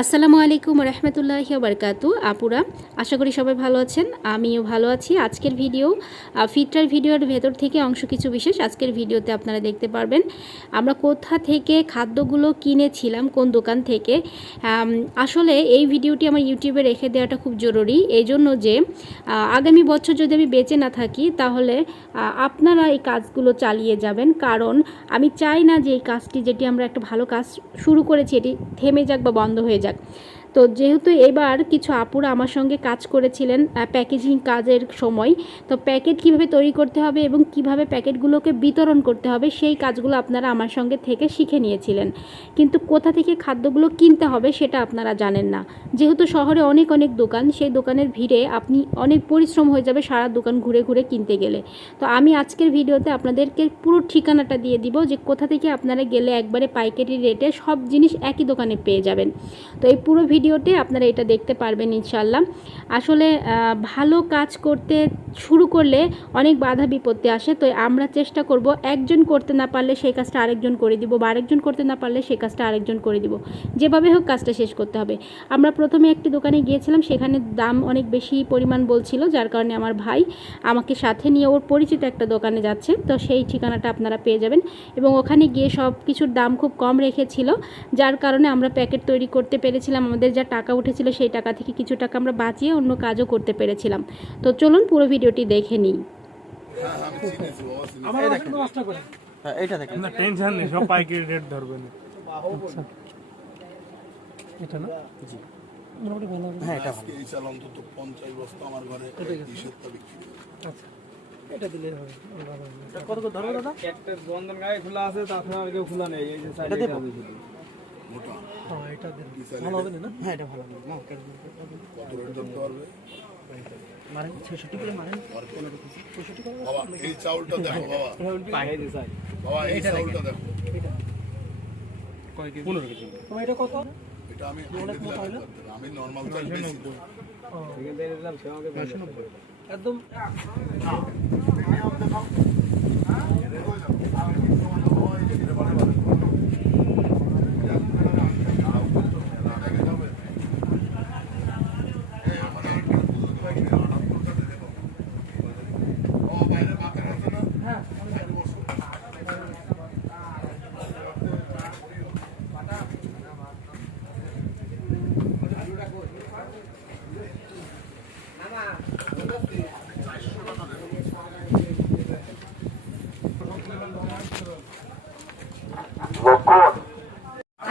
আসসালামু আলাইকুম রহমতুল্লাহ বারকাতু। আপুরা আশা করি সবাই ভালো আছেন আমিও ভালো আছি। আজকের ভিডিও আহ, ফিটরার ভিডিওর ভেতর থেকে অংশ কিছু বিশেষ আজকের ভিডিওতে আপনারা দেখতে পারবেন। আমরা কোথা থেকে খাদ্যগুলো কিনেছিলাম কোন দোকান থেকে আসলে এই ভিডিওটি আমার ইউটিউবে রেখে দেওয়াটা খুব জরুরি। এই জন্য যে আগামী বছর যদি আমি বেঁচে না থাকি তাহলে আপনারা এই কাজগুলো চালিয়ে যাবেন। কারণ আমি চাই না যে এই কাজটি যেটি আমরা একটা ভালো কাজ শুরু করেছি এটি থেমে যাক বা বন্ধ হয়ে যাক। তো যেহেতু এবার কিছু আপুরা আমার সঙ্গে কাজ করেছিলেন প্যাকেজিং কাজের সময়, তো প্যাকেট কীভাবে তৈরি করতে হবে এবং কীভাবে প্যাকেটগুলোকে বিতরণ করতে হবে, সেই কাজগুলো আপনারা আমার সঙ্গে থেকে শিখে নিয়েছিলেন। কিন্তু কোথা থেকে খাদ্যগুলো কিনতে হবে সেটা আপনারা জানেন না। যেহেতু শহরে অনেক অনেক দোকান, সেই দোকানের ভিড়ে আপনি অনেক পরিশ্রম হয়ে যাবে সারা দোকান ঘুরে ঘুরে কিনতে গেলে। তো আমি আজকের ভিডিওতে আপনাদেরকে পুরো ঠিকানাটা দিয়ে দিব যে কোথা থেকে আপনারা গেলে একবারে পাইকারি রেটে সব জিনিস একই দোকানে পেয়ে যাবেন। তো এই পুরো ভিডিওতে আপনারা এটা দেখতে পারবেন ইনশাল্লাহ আসলে ভালো কাজ করতে শুরু করলে অনেক বাধা বিপত্তি আসে, তো আমরা চেষ্টা করব একজন করতে না পারলে সেই কাজটা আরেকজন করে দিব বা আরেকজন করতে না পারলে সেই কাজটা আরেকজন করে দিব। যেভাবে হোক কাজটা শেষ করতে হবে। আমরা প্রথমে একটি দোকানে গিয়েছিলাম, সেখানে দাম অনেক বেশি পরিমাণ বলছিল, যার কারণে আমার ভাই আমাকে সাথে নিয়ে ওর পরিচিত একটা দোকানে যাচ্ছে, তো সেই ঠিকানাটা আপনারা পেয়ে যাবেন। এবং ওখানে গিয়ে সব কিছুর দাম খুব কম রেখেছিল, যার কারণে আমরা প্যাকেট তৈরি করতে পেরেছিলাম আমাদের যা টাকা উঠেছিল সেই টাকা থেকে কিছু টাকা আমরা বাঁচিয়ে অন্য কাজও করতে পেরেছিলাম। তো চলুন পুরো ভিডিওটি দেখে নিই। হ্যাঁ এটা দেখেন। না টেনশন নেই সব পাইকারি রেট ধরবে না। এটা না? মোটামুটি ভালো হবে। হ্যাঁ এটা ভালো। এই চাল অন্তত পঞ্চাশ বস্তা আমার ঘরে হিসেবটা বিক্রি আচ্ছা। এটা দিলে হবে ভালো হবে। কত করে ধরবে দাদা? একটা বন্ধন গায়ে খোলা আছে তাছাড়া আর কেউ খোলা নেই এই যে সাইডে এটা এটা ভালো হবে না না? হ্যাঁ এটা ভালো হবে। নাও, কত রেট ধরতে পারবে মারেন। ছেষট্টি করে মারেন। বাবা এই চাউলটা দেখো বাবা। এই যে সাইড বাবা এই চাউলটা দেখো। পনেরো কেজি। তোমার এটা কত? এটা আমি এনে দিলাম এক আমি নর্মাল চাল বেশি। একদম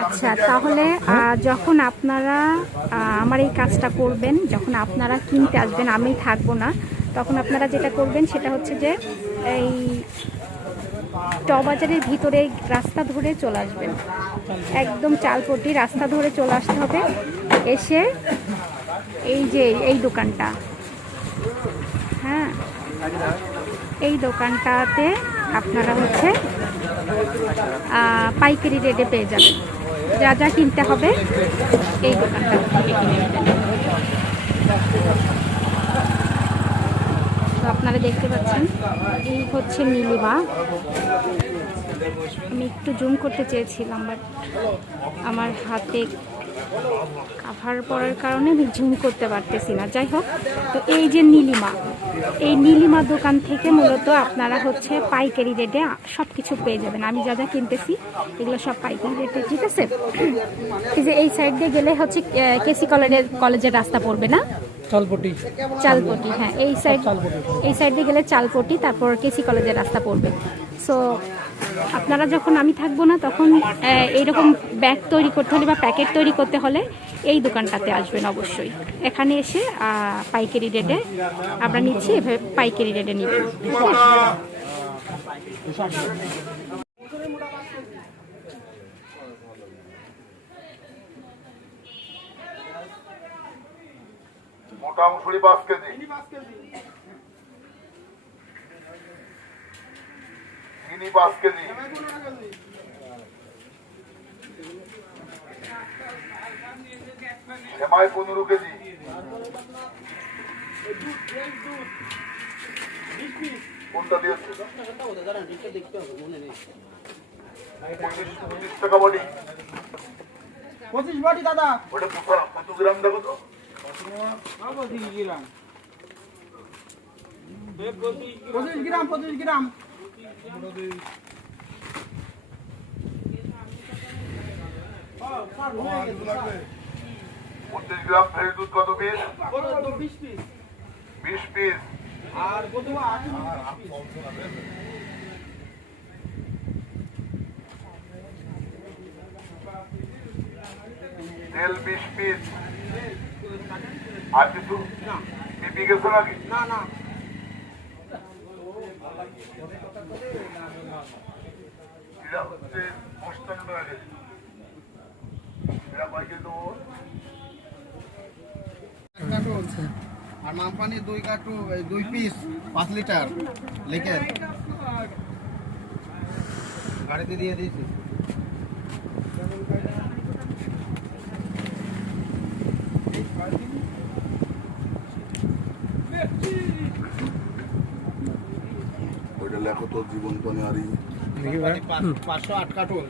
আচ্ছা তাহলে যখন আপনারা আমার এই কাজটা করবেন, যখন আপনারা কিনতে আসবেন, আমি থাকব না, তখন আপনারা যেটা করবেন, সেটা হচ্ছে যে এই টবাজারের ভিতরে রাস্তা ধরে চলে আসবেন। একদম চালপট্টি রাস্তা ধরে চলে আসতে হবে। এসে এই যে, এই দোকানটা। হ্যাঁ এই দোকানটাতে আপনারা হচ্ছে পাইকারি রেটে পেয়ে যাবেন। যা যা কিনতে হবে, এই দোকানটা তো আপনারা দেখতে পাচ্ছেন, এই হচ্ছে নীলিমা। আমি একটু জুম করতে চেয়েছিলাম, বাট আমার হাতে কাভার পড়ার কারণে আমি জুম করতে পারতেছি না। যাই হোক তো এই যে নীলিমা এই নীলিমা দোকান থেকে মূলত আপনারা হচ্ছে পাইকারি রেটে সব কিছু পেয়ে যাবেন। আমি যা যা কিনতেছি এগুলো সব পাইকারি রেটে ঠিক আছে? এই যে এই সাইড দিয়ে গেলে হচ্ছে কেসি কলেজের কলেজের রাস্তা পড়বে না? চালপটি। চালপটি হ্যাঁ। এই সাইড এই সাইড দিয়ে গেলে চালপটি তারপর কেসি কলেজের রাস্তা পড়বে। সো আপনারা যখন আমি থাকব না, তখন এইরকম ব্যাগ তৈরি করতে হলে বা প্যাকেট তৈরি করতে হলে এই দোকানটাতে আসবেন অবশ্যই। এখানে এসে পাইকারি রেটে আমরা নিচ্ছি, এভাবে পাইকারি রেটে নেবেন। মোটা পাঁচ কেজি। চিনি পাঁচ কেজি সেমাই পনেরো কেজি। কোনটা দিয়েছে পঁয়ত্রিশ টাকা বডি। পঁচিশ বাটি দাদা কত গ্রাম দেখো তো? পঁচিশ গ্রাম পঁচিশ গ্রাম। পঁচিশ গ্রাম ফ্রেশ দুধ কত পিস বিশ পিস আর তেল বিশ পিস আর কিছু পিপি গেছে নাকি না না। এটা হচ্ছে অষ্টান্ন আর মামপানি দুই এই দুই পিস পাঁচ লিটার লিখে গাড়িতে দিয়ে দিয়েছি। ওইটা জীবন পাঁচ- পাঁচশো আট কার্টুন।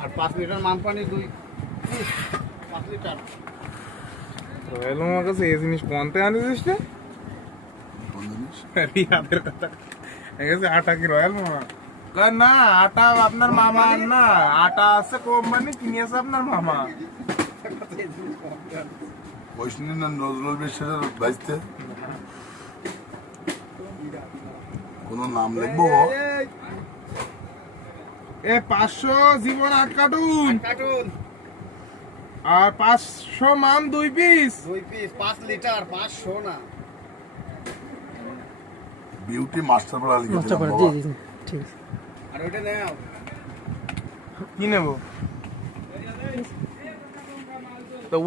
আর পাঁচ লিটার মামপানি দুই পাঁচ লিটার। রয়্যাল মামার কাছে এই জিনিস কোনতে আনিস কোন রিয়াদের কথা। আটা কি রয়্যাল মামা? না আটা আপনার মামার না। আটা আছে কোম্পানি কিনেছে আপনার মামা। বৈষ্ণী না নজরুল বিশ্বাসের বাইসতে কোন নাম লিখব? এ পাঁচশো জীবন আট কার্টুন। কার্টুন। আর পাঁচশো মাম দুই পিস। দুই পিস পাঁচ লিটার পাঁচশো না। বিউটি মাস্টার পাড়া লিখেছিলাম বাবা। আর ওইটা নেও। কি নেব?